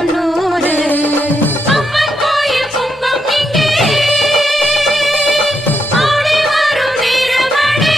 செல்வம் நூறு. அம்மன் கோயில் கும்பம் இங்கே ஆடி வரும் வீரமணி.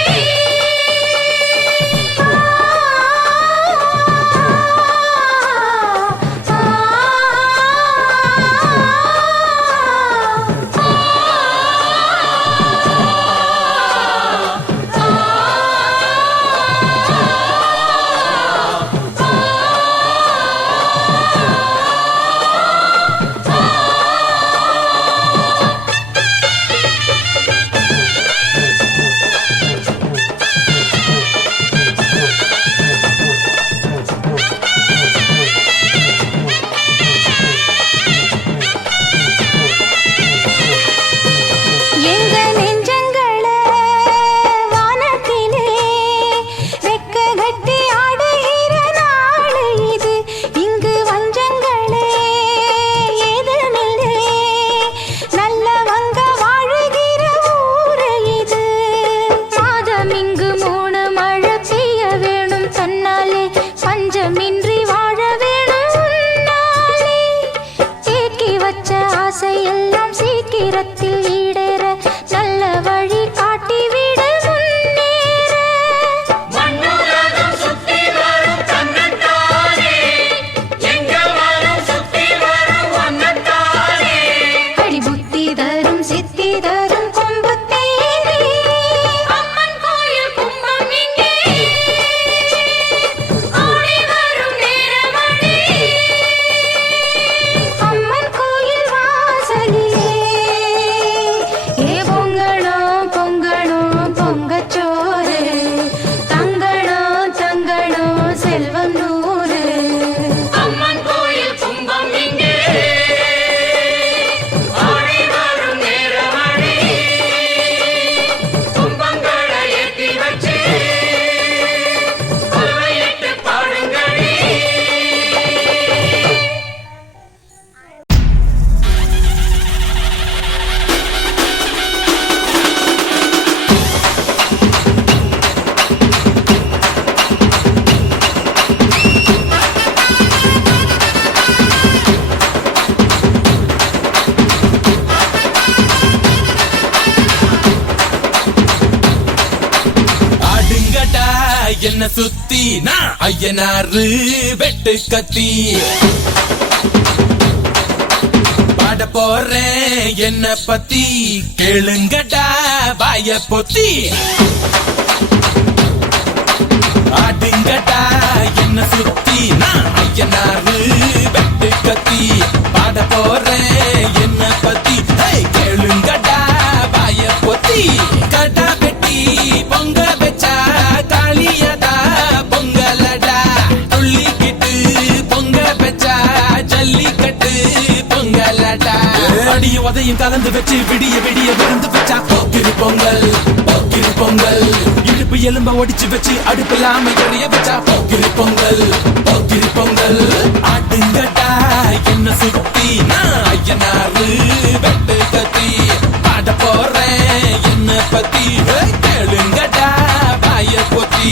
ஆசையெல்லாம் சீக்கிரத்தில் ஈடேற நல்ல வழி காட்டிவிட முன்னேற. மண்ணுலகம் சுத்தி வரும் தன்னத்தானே, எங்க வரும் சுத்தி வரும் ஒன்னத்தானே. அடி புத்தி தரும் சித்தி தரும் கொம்புத்தேனே. அம்மன் கோயில் கும்பம் இங்கே ஆடி வரும் நேரமணி. அம்மன் கோயில் வாசலிலே ஏ பொங்கணோ பொங்கணோ பொங்கச்சோறு. தங்கணோ தங்கணோ செல்வம் நூறு. அம்மன் கோயில் கும்பம் இங்கே ஆடி வரும் நேரமணி. கும்பங்களை ஏற்றி வச்சு கொலுவையிட்டு பாடுங்களே. ஆடுங்கடா என்ன சுத்தி நான் ஐயனாரு வெட்டு கத்தி. பாட போறேன் என்ன பத்தி கேளுங்கடா வாய பொத்தி. ஆடுங்கடா என்ன சுத்தி நான் ஐயனாரு வெட்டு கத்தி. பாட போறேன் என்ன பத்தி கேளுங்கடா வாய பொத்தி. கடா வெட்டி பொங்க வச்சா காளியதா பொங்கலடா. துள்ளிக்கிட்டு பொங்க வச்சா ஜல்லிக்கட்டு பொங்கலடா. அடிய உதையும் கலந்து வச்சு விடிய விடிய விருந்து வச்சா போக்கிரி பொங்கல் போக்கிரி பொங்கல். இடுப்பு எலும்ப ஒடிச்சு வச்சு அடுப்பில்லாம எறிய வச்சா போக்கிரி பொங்கல் போக்கிரி பொங்கல். ஆட்டுங்கடா என்ன சுத்தி நான் ஐயனாரு வெட்டு கத்தி. பாட போறேன் என்ன பத்தி கேளுங்கடா வாய பொத்தி.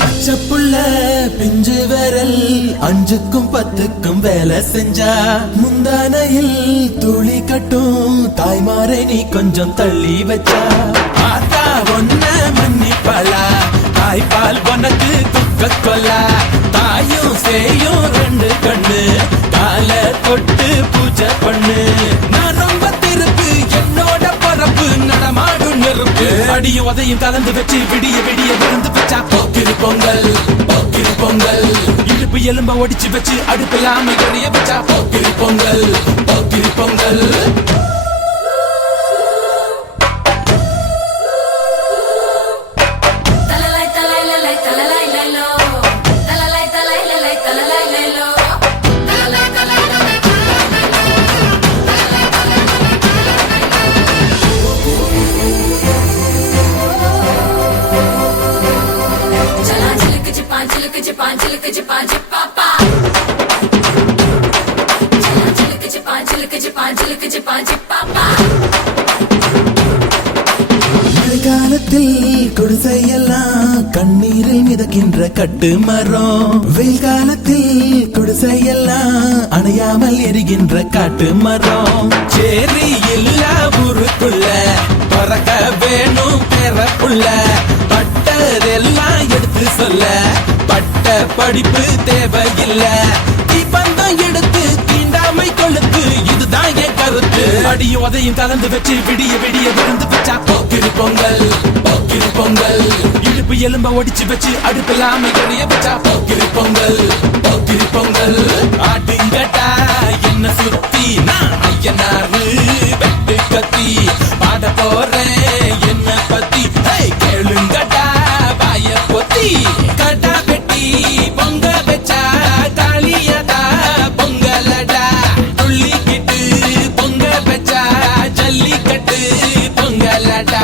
பச்சப்புள்ள பிஞ்சு விரல் அஞ்சுக்கும் பத்துக்கும் வேலை செஞ்சா முந்தானையில் துளி கட்டும் தாய்மாரை நீ கொஞ்சம் தள்ளி வச்சா. ஆத்தா ஒன்ன மன்னிப்பலா தாய்ப்பால் உனக்கு குக்க கொல்லா. தாயும் சேயும் ரெண்டு கண்ணு கால தொட்டு பூஜை பண்ணு. நான் ரொம்ப திருப்பு என்னோட பரப்பு நடமாடும் நெருப்பு. அடியும் உதையும் கலந்து வச்சு விடிய விடிய விருந்து வச்சா போக்கிரி பொங்கல் போக்கிரி பொங்கல். இடுப்பு எலும்ப ஒடிச்சு வச்சு அடுப்பில்லாம எறிய வச்சா போக்கிரி பொங்கல் போக்கிரி பொங்கல். காலத்தில் குடிசையெல்லாம் கண்ணீரில் மிதக்கின்ற கட்டு மரம், வெயில் காலத்தில் குடிசையெல்லாம் அணையாமல் எரிகின்ற காட்டு மரம். சேரி இல்ல ஊருக்குள்ள பறக்க வேணும் பெறப்புள்ள, பட்டதெல்லாம் எடுத்து சொல்ல பட்ட படிப்பு தேவையில்ல, தீபந்தம் எடுத்து தீண்டாமை கொளுத்து, இதுதான் என் கருத்து. அடியும் உதையும் கலந்து வச்சு விடிய விடிய விழுந்து வச்சா போக்கிரி பொங்கல், போக்கிரி பொங்கல். இடுப்பு எலும்ப ஒடிச்சு வச்சு அடுப்பில்லாம எரிய வச்சா போக்கிரி பொங்கல், போக்கிரி பொங்கல். ஆட்டுங்கட்டா என்ன சுத்தி நான் ஐயனாரு வெட்டு கத்தி பாட போறேன் என்ன பத்தி, கேளுங்கட்டா பாய பொத்தி. கட்டா பெட்டி பொங்க வச்சா காளியதா பொங்கலடா, துள்ளிக்கிட்டு பொங்க வச்சா ஜல்லிக்கட்டு பொங்கலடா.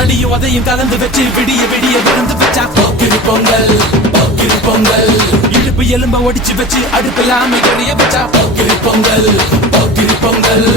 அடியும் உதையும் கலந்து வச்சு விடிய விடிய விழுந்து வச்சா போக்கிரி பொங்கல், போக்கிரி பொங்கல். இடுப்பு எலும்ப ஒடிச்சு வச்சு அடுப்பில்லாம எரிய வச்சா போக்கிரி பொங்கல், போக்கிரி பொங்கல்.